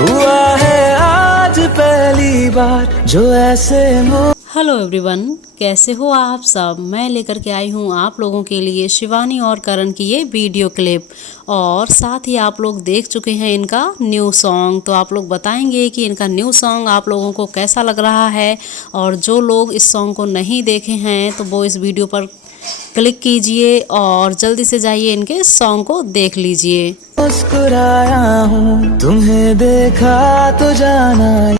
हुआ है आज पहली बार जो ऐसे हेलो एवरीवन, कैसे हो आप सब। मैं लेकर के आई हूँ आप लोगों के लिए शिवानी और करण की ये वीडियो क्लिप, और साथ ही आप लोग देख चुके हैं इनका न्यू सॉन्ग। तो आप लोग बताएंगे कि इनका न्यू सॉन्ग आप लोगों को कैसा लग रहा है, और जो लोग इस सॉन्ग को नहीं देखे हैं तो वो इस वीडियो पर क्लिक कीजिए और जल्दी से जाइए इनके सॉन्ग को देख लीजिए। मुस्कुराया हूँ, तुम्हें देखा तो जाना